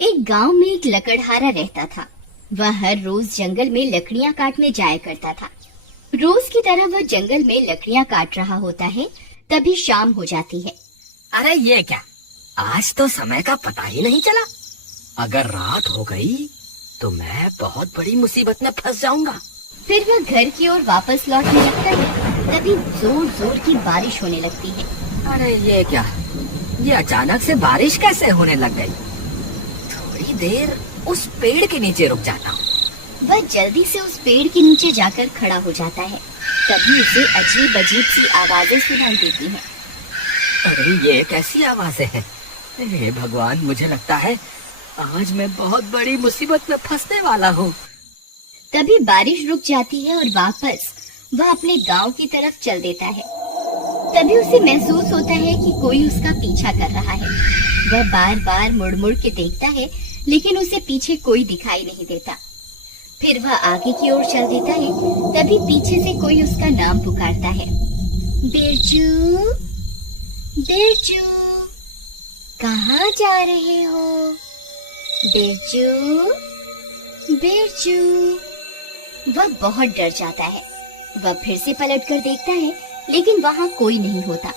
एक गांव में एक लकड़हारा रहता था। वह हर रोज जंगल में लकड़ियां काटने जाया करता था। रोज की तरह वह जंगल में लकड़ियां काट रहा होता है, तभी शाम हो जाती है। अरे ये क्या, आज तो समय का पता ही नहीं चला। अगर रात हो गई तो मैं बहुत बड़ी मुसीबत में फंस जाऊंगा। फिर वह घर की ओर वापस लौटने लगता है, तभी जोर जोर की बारिश होने लगती है। अरे ये क्या, ये अचानक से बारिश कैसे होने लग गई। थोड़ी देर उस पेड़ के नीचे रुक जाता हूँ। वह जल्दी से उस पेड़ के नीचे जाकर खड़ा हो जाता है। तभी उसे अजीब अजीब सी आवाजें सुनाई देती हैं। अरे ये कैसी आवाजें हैं? हे भगवान, मुझे लगता है आज मैं बहुत बड़ी मुसीबत में फंसने वाला हूँ। तभी बारिश रुक जाती है और वापस वह अपने गांव की तरफ चल देता है। तभी उसे महसूस होता है कि कोई उसका पीछा कर रहा है। वह बार बार मुड़ मुड़ के देखता है, लेकिन उसे पीछे कोई दिखाई नहीं देता। फिर वह आगे की ओर चल देता है। तभी पीछे से कोई उसका नाम पुकारता है, बिरजू, बिरजू, कहाँ जा रहे हो? बिरजू, बिरजू। वह बहुत डर जाता है। वह फिर से पलट कर देखता है, लेकिन वहाँ कोई नहीं होता।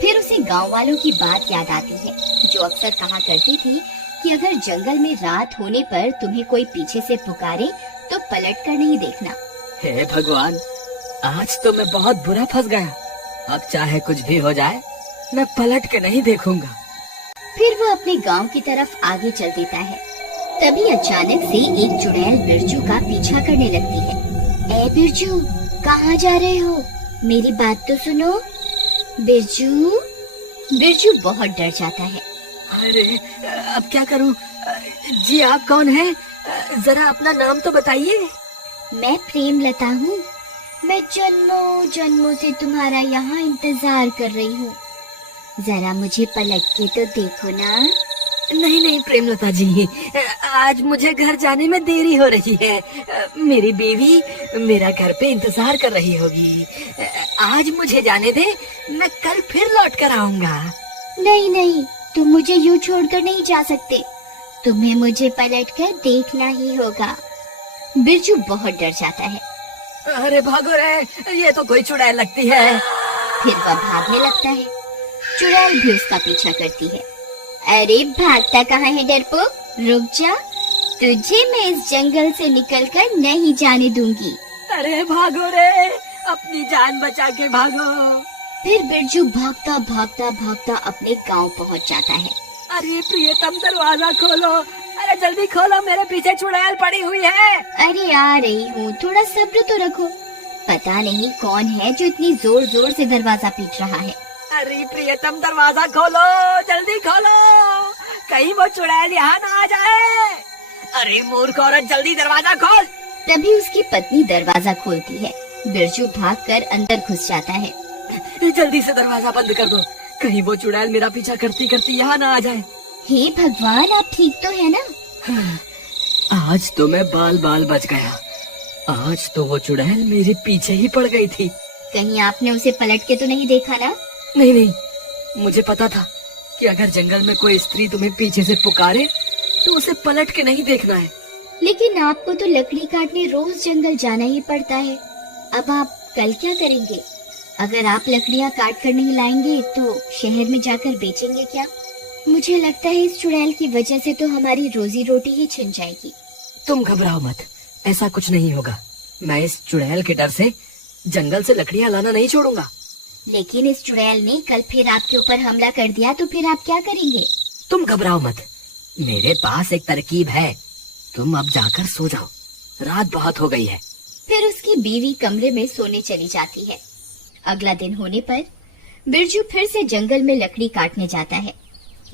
फिर उसे गांव वालों की बात याद आती है, जो अक्सर कहा करती थी कि अगर जंगल में रात होने पर तुम्हें कोई पीछे से पुकारे तो पलट कर नहीं देखना। हे भगवान, आज तो मैं बहुत बुरा फंस गया। अब चाहे कुछ भी हो जाए, मैं पलट के नहीं देखूंगा। फिर वह अपने गांव की तरफ आगे चल देता है। तभी अचानक से एक चुड़ैल बिरजू का पीछा करने लगती है। ए बिरजू, कहाँ जा रहे हो? मेरी बात तो सुनो। बिरजू। बिरजू बहुत डर जाता है। अरे अब क्या करूं? जी आप कौन हैं? जरा अपना नाम तो बताइए। मैं प्रेमलता हूँ। मैं जन्मों जन्मों से तुम्हारा यहाँ इंतजार कर रही हूँ। जरा मुझे पलट के तो देखो ना। नहीं नहीं प्रेमलता जी, आज मुझे घर जाने में देरी हो रही है। मेरी बीवी मेरा घर पे इंतजार कर रही होगी। आज मुझे जाने दे, मैं कल फिर लौट कर आऊंगा। नहीं नहीं, तुम मुझे यूँ छोड़कर नहीं जा सकते। तुम्हें मुझे पलट कर देखना ही होगा। बिरजू बहुत डर जाता है। अरे भागो रे, ये तो कोई चुड़ैल लगती है। फिर वह भागने लगता है। चुड़ैल भी उसका पीछा करती है। अरे भागता कहाँ है डरपोक, रुक जा। तुझे मैं इस जंगल से निकलकर नहीं जाने दूंगी। अरे भागो रे, अपनी जान बचा के भागो। फिर बिरजू भागता भागता भागता अपने गांव पहुंच जाता है। अरे प्रियतम, दरवाजा खोलो। अरे जल्दी खोलो, मेरे पीछे चुड़ैल पड़ी हुई है। अरे आ रही हूँ, थोड़ा सब्र तो रखो। पता नहीं कौन है जो इतनी जोर जोर से दरवाजा पीट रहा है। अरे प्रियतम, दरवाजा खोलो, जल्दी खोलो, कहीं वो चुड़ैल यहाँ ना आ जाए। अरे मूर्ख औरत, जल्दी दरवाजा खोल। तभी उसकी पत्नी दरवाजा खोलती है। बिरजू भागकर अंदर घुस जाता है। जल्दी से दरवाजा बंद कर दो, कहीं वो चुड़ैल मेरा पीछा करती करती यहाँ ना आ जाए। हे भगवान, आप ठीक तो है ना? आज तो मैं बाल बाल बच गया। आज तो वो चुड़ैल मेरे पीछे ही पड़ गई थी। कहीं आपने उसे पलट के तो नहीं देखा ना? नहीं नहीं, मुझे पता था कि अगर जंगल में कोई स्त्री तुम्हें पीछे से पुकारे तो उसे पलट के नहीं देखना है। लेकिन आपको तो लकड़ी काटने रोज जंगल जाना ही पड़ता है। अब आप कल क्या करेंगे? अगर आप लकड़ियाँ काट कर नहीं लाएंगे तो शहर में जाकर बेचेंगे क्या? मुझे लगता है इस चुड़ैल की वजह से तो हमारी रोजी रोटी ही छिन जाएगी। तुम घबराओ मत, ऐसा कुछ नहीं होगा। मैं इस चुड़ैल के डर से जंगल से लकड़ियाँ लाना नहीं छोड़ूंगा। लेकिन इस चुड़ैल ने कल फिर आपके ऊपर हमला कर दिया तो फिर आप क्या करेंगे? तुम घबराओ मत, मेरे पास एक तरकीब है। तुम अब जाकर सो जाओ, रात बहुत हो गई है। फिर उसकी बीवी कमरे में सोने चली जाती है। अगला दिन होने पर बिरजू फिर से जंगल में लकड़ी काटने जाता है।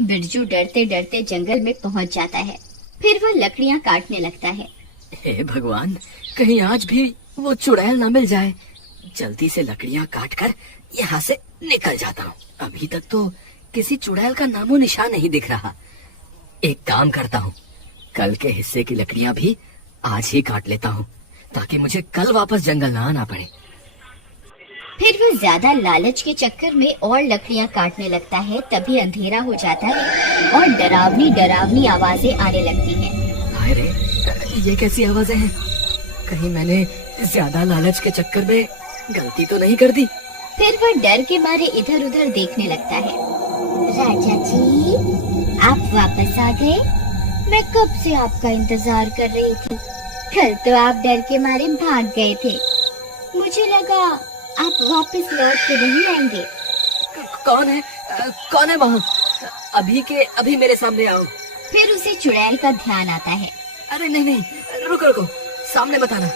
बिरजू डरते डरते जंगल में पहुंच जाता है। फिर वह लकड़ियां काटने लगता है। हे भगवान, कहीं आज भी वो चुड़ैल न मिल जाए। जल्दी से लकड़ियां काट कर यहाँ से निकल जाता हूँ। अभी तक तो किसी चुड़ैल का नामो निशान नहीं दिख रहा। एक काम करता हूँ, कल के हिस्से की लकड़ियां भी आज ही काट लेता हूँ, ताकि मुझे कल वापस जंगल ना आना पड़े। फिर वह ज्यादा लालच के चक्कर में और लकड़ियां काटने लगता है। तभी अंधेरा हो जाता है और डरावनी डरावनी आवाजें आने लगती हैं। हाय रे, ये कैसी आवाजें हैं? कहीं मैंने ज्यादा लालच के चक्कर में गलती तो नहीं कर दी? फिर वह डर के मारे इधर उधर देखने लगता है। राजा जी, आप वापस आ गए? मैं कब से आपका इंतजार कर रही थी। कल तो आप डर के मारे भाग गए थे। मुझे लगा आप वापस लौट के नहीं आएंगे। कौन है? कौन है वहाँ? अभी के अभी मेरे सामने आओ। फिर उसे चुड़ैल का ध्यान आता है। अरे नहीं नहीं, रुको रुको, सामने मत आना।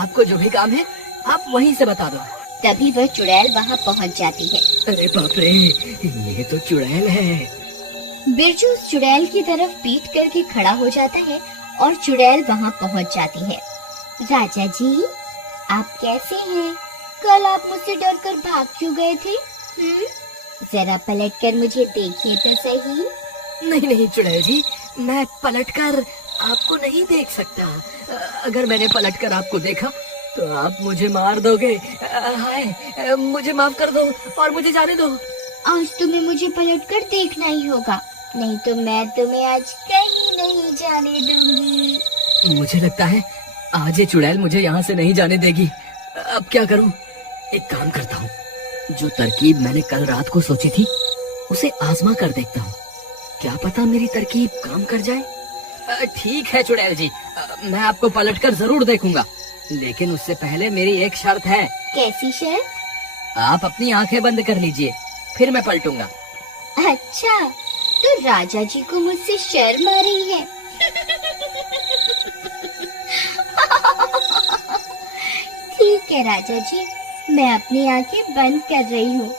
आपको जो भी काम है आप वहीं से बता दो। तभी वह चुड़ैल वहाँ पहुँच जाती है। अरे बाप रे, ये तो चुड़ैल है। बिरजू उस चुड़ैल की तरफ पीठ करके खड़ा हो जाता है और चुड़ैल वहाँ पहुँच जाती है। राजा जी, आप कैसे हैं? कल आप मुझसे डरकर भाग क्यों गए थे? जरा पलटकर मुझे देखिए तो सही। नहीं नहीं चुड़ैल जी, मैं पलटकर आपको नहीं देख सकता। अगर मैंने पलटकर आपको देखा तो आप मुझे मार दोगे। हाय, मुझे माफ कर दो और मुझे जाने दो। आज तुम्हें मुझे पलटकर देखना ही होगा, नहीं तो मैं तुम्हें आज कहीं नहीं जाने दूंगी। मुझे लगता है आज ये चुड़ैल मुझे यहाँ से नहीं जाने देगी। अब क्या करूँ? एक काम करता हूँ, जो तरकीब मैंने कल रात को सोची थी उसे आजमा कर देखता हूँ। क्या पता मेरी तरकीब काम कर जाए। ठीक है चुड़ैल जी, मैं आपको पलटकर जरूर देखूंगा, लेकिन उससे पहले मेरी एक शर्त है। कैसी शर्त? आप अपनी आंखें बंद कर लीजिए, फिर मैं पलटूंगा। अच्छा, तो राजा जी को मुझसे शर्म आ रही है। ठीक है राजा जी, मैं अपनी आंखें बंद कर रही हूँ।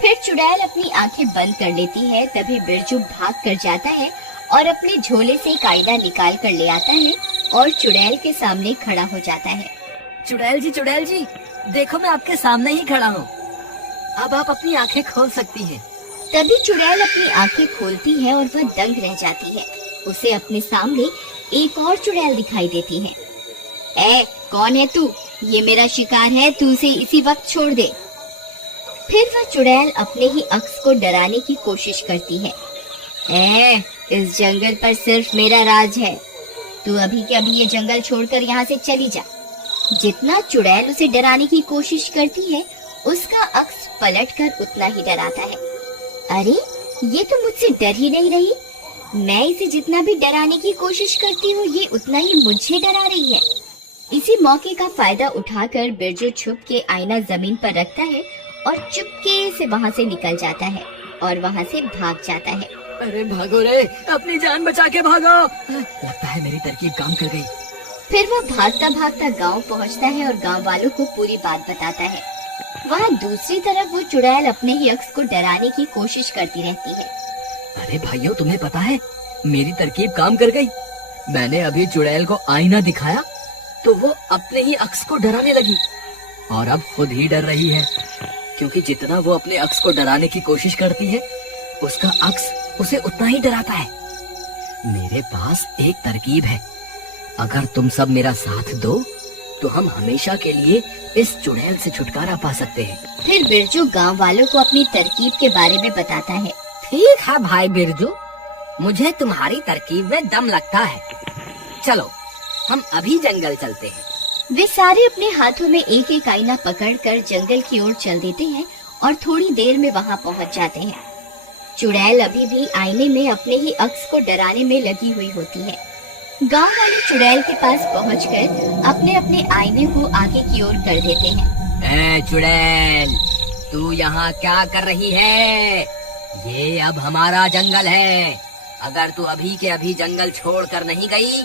फिर चुड़ैल अपनी आंखें बंद कर लेती है। तभी बिरजू भाग कर जाता है और अपने झोले से एक आईना निकाल कर ले आता है और चुड़ैल के सामने खड़ा हो जाता है। चुड़ैल जी, देखो मैं आपके सामने ही खड़ा हूँ। अब आप अपनी आंखें खोल सकती हैं। तभी चुड़ैल अपनी आंखें खोलती है और वह दंग रह जाती है। उसे अपने सामने एक और चुड़ैल दिखाई देती है। ए, कौन है तू? ये मेरा शिकार है, तू उसे इसी वक्त छोड़ दे। फिर वह चुड़ैल अपने ही अक्स को डराने की कोशिश करती है। इस जंगल पर सिर्फ मेरा राज है, तू अभी के अभी ये जंगल छोड़कर यहाँ से चली जा। जितना चुड़ैल उसे डराने की कोशिश करती है, उसका अक्स पलटकर उतना ही डराता है। अरे, ये तो मुझसे डर ही नहीं रही। मैं इसे जितना भी डराने की कोशिश करती हूँ, ये उतना ही मुझे डरा रही है। इसी मौके का फायदा उठाकर बिरजू छुप के आईना जमीन पर रखता है और चुपके से वहाँ से निकल जाता है और वहाँ से भाग जाता है। अरे भागो रे, अपनी जान बचा के भागो। लगता है मेरी तरकीब काम कर गई। फिर वह भागता भागता गांव पहुँचता है और गांव वालों को पूरी बात बताता है। वहाँ दूसरी तरफ वो चुड़ैल अपने ही अक्स को डराने की कोशिश करती रहती है। अरे भाइयों, तुम्हें पता है मेरी तरकीब काम कर गई। मैंने अभी चुड़ैल को आईना दिखाया तो वो अपने ही अक्स को डराने लगी और अब खुद ही डर रही है, क्योंकि जितना वो अपने अक्स को डराने की कोशिश करती है उसका अक्स उसे उतना ही डराता है। मेरे पास एक तरकीब है, अगर तुम सब मेरा साथ दो तो हम हमेशा के लिए इस चुड़ैल से छुटकारा पा सकते हैं। फिर बिरजू गांव वालों को अपनी तरकीब के बारे में बताता है। ठीक है भाई बिरजू, मुझे तुम्हारी तरकीब में दम लगता है। चलो हम अभी जंगल चलते हैं। वे सारे अपने हाथों में एक एक आईना पकड़कर जंगल की ओर चल देते हैं और थोड़ी देर में वहाँ पहुँच जाते हैं। चुड़ैल अभी भी आईने में अपने ही अक्स को डराने में लगी हुई होती है। गांव वाले चुड़ैल के पास पहुंचकर अपने अपने आईने को आगे की ओर कर देते हैं। चुड़ैल, तू यहाँ क्या कर रही है? ये अब हमारा जंगल है। अगर तू अभी के अभी जंगल छोड़कर नहीं गई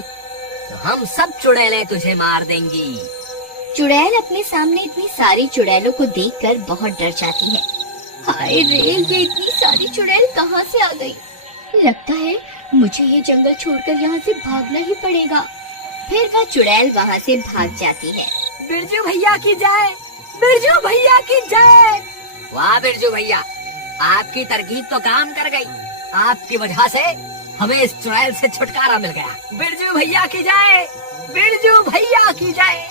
तो हम सब चुड़ैलें तुझे मार देंगी। चुड़ैल अपने सामने इतनी सारी चुड़ैलों को देखकर बहुत डर जाती है। हाय रे, ये इतनी सारी चुड़ैल कहाँ से आ गई? लगता है मुझे ये जंगल छोड़कर यहाँ से भागना ही पड़ेगा। फिर वह चुड़ैल वहाँ से भाग जाती है। बिरजू भैया की जय, बिरजू भैया की जय। वाह बिरजू भैया, आपकी तरकीब तो काम कर गई। आपकी वजह से हमें इस चुड़ैल से छुटकारा मिल गया। बिरजू भैया की जय, बिरजू भैया की जय।